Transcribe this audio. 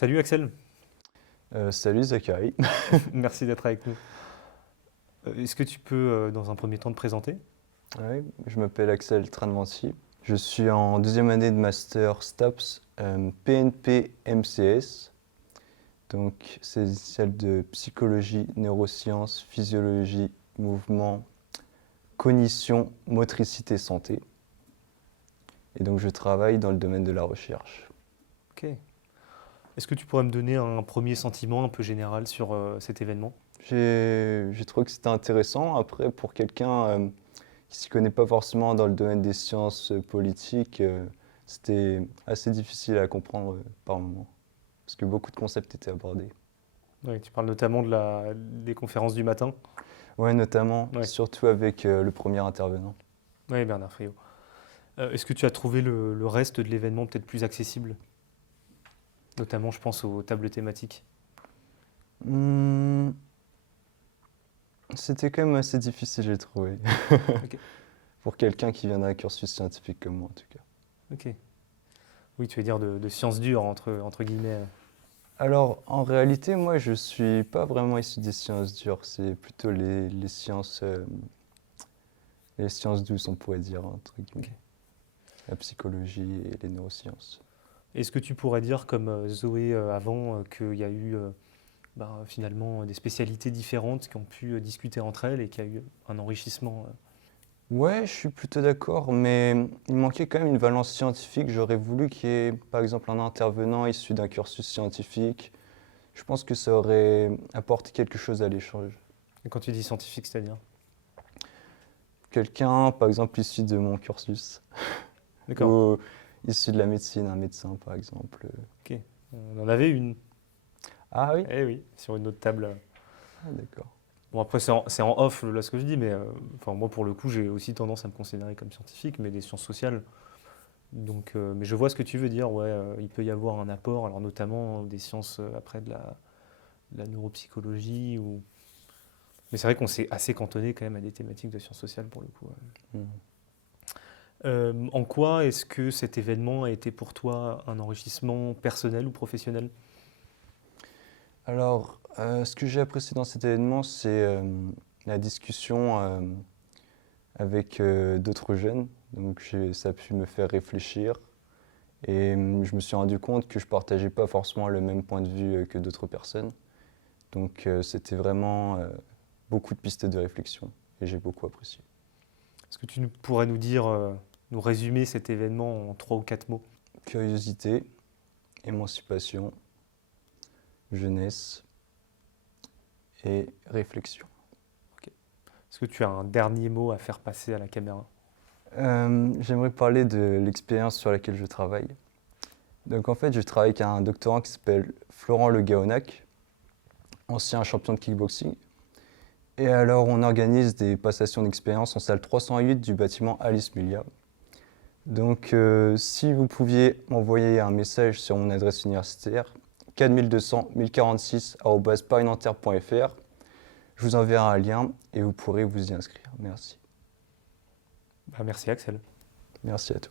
Salut Axel, Salut Zachary. merci d'être avec nous. Est-ce que tu peux, dans un premier temps, te présenter? Ouais, je m'appelle Axel Tranmancy. Je suis en deuxième année de master STAPS PNP MCS. Donc, c'est les initiales de psychologie, neurosciences, physiologie, mouvement, cognition, motricité, santé. Et donc, je travaille dans le domaine de la recherche. Ok. Est-ce que tu pourrais me donner un premier sentiment un peu général sur cet événement? J'ai trouvé que c'était intéressant. Après, pour quelqu'un qui s'y connaît pas forcément dans le domaine des sciences politiques, c'était assez difficile à comprendre par moment, parce que beaucoup de concepts étaient abordés. Ouais, tu parles notamment des conférences du matin. Ouais, notamment, Ouais, surtout avec le premier intervenant. ouais, Bernard Friot. Est-ce que tu as trouvé le reste de l'événement peut-être plus accessible? Notamment, je pense aux tables thématiques. Hmm, c'était quand même assez difficile, j'ai trouvé, Ok, pour quelqu'un qui vient d'un cursus scientifique comme moi en tout cas. ok. Oui, tu veux dire de sciences dures, entre guillemets. Alors, en réalité, moi, je suis pas vraiment issu des sciences dures, c'est plutôt les sciences douces, on pourrait dire, entre Ok. guillemets. La psychologie et les neurosciences. Est-ce que tu pourrais dire, comme Zoé avant, qu'il y a eu finalement des spécialités différentes qui ont pu discuter entre elles et qu'il y a eu un enrichissement. Ouais, je suis plutôt d'accord, mais il manquait quand même une valence scientifique. J'aurais voulu qu'il y ait, par exemple, un intervenant issu d'un cursus scientifique. Je pense que ça aurait apporté quelque chose à l'échange. Et quand tu dis scientifique, c'est-à-dire? Quelqu'un, par exemple, issu de mon cursus, D'accord, ou issu de la médecine, un médecin, par exemple. ok. On en avait une. Ah oui? Eh oui, sur une autre table. Ah, d'accord. Bon, après, c'est en off, là, ce que je dis, mais enfin, moi, pour le coup, j'ai aussi tendance à me considérer comme scientifique, mais des sciences sociales. Donc, mais je vois ce que tu veux dire, ouais, il peut y avoir un apport, alors notamment des sciences, après, de la neuropsychologie, ou... Mais c'est vrai qu'on s'est assez cantonné quand même à des thématiques de sciences sociales, pour le coup. Ouais. Hmm. En quoi est-ce que cet événement a été pour toi un enrichissement personnel ou professionnel? Alors, ce que j'ai apprécié dans cet événement, c'est la discussion avec d'autres jeunes. Donc, ça a pu me faire réfléchir. Et je me suis rendu compte que je partageais pas forcément le même point de vue que d'autres personnes. Donc, c'était vraiment beaucoup de pistes de réflexion. Et j'ai beaucoup apprécié. Est-ce que tu pourrais nous dire, nous résumer cet événement en trois ou quatre mots? Curiosité, émancipation, jeunesse et réflexion. Ok. Est-ce que tu as un dernier mot à faire passer à la caméra? J'aimerais parler de l'expérience sur laquelle je travaille. Donc en fait, je travaille avec un doctorant qui s'appelle Florent Le Gaonnac, ancien champion de kickboxing. Et alors, on organise des passations d'expérience en salle 308 du bâtiment Alice Mulia. Donc, si vous pouviez m'envoyer un message sur mon adresse universitaire, 4200 1046@parisnanterre.fr, je vous enverrai un lien et vous pourrez vous y inscrire. Merci. Merci Axel. Merci à tous.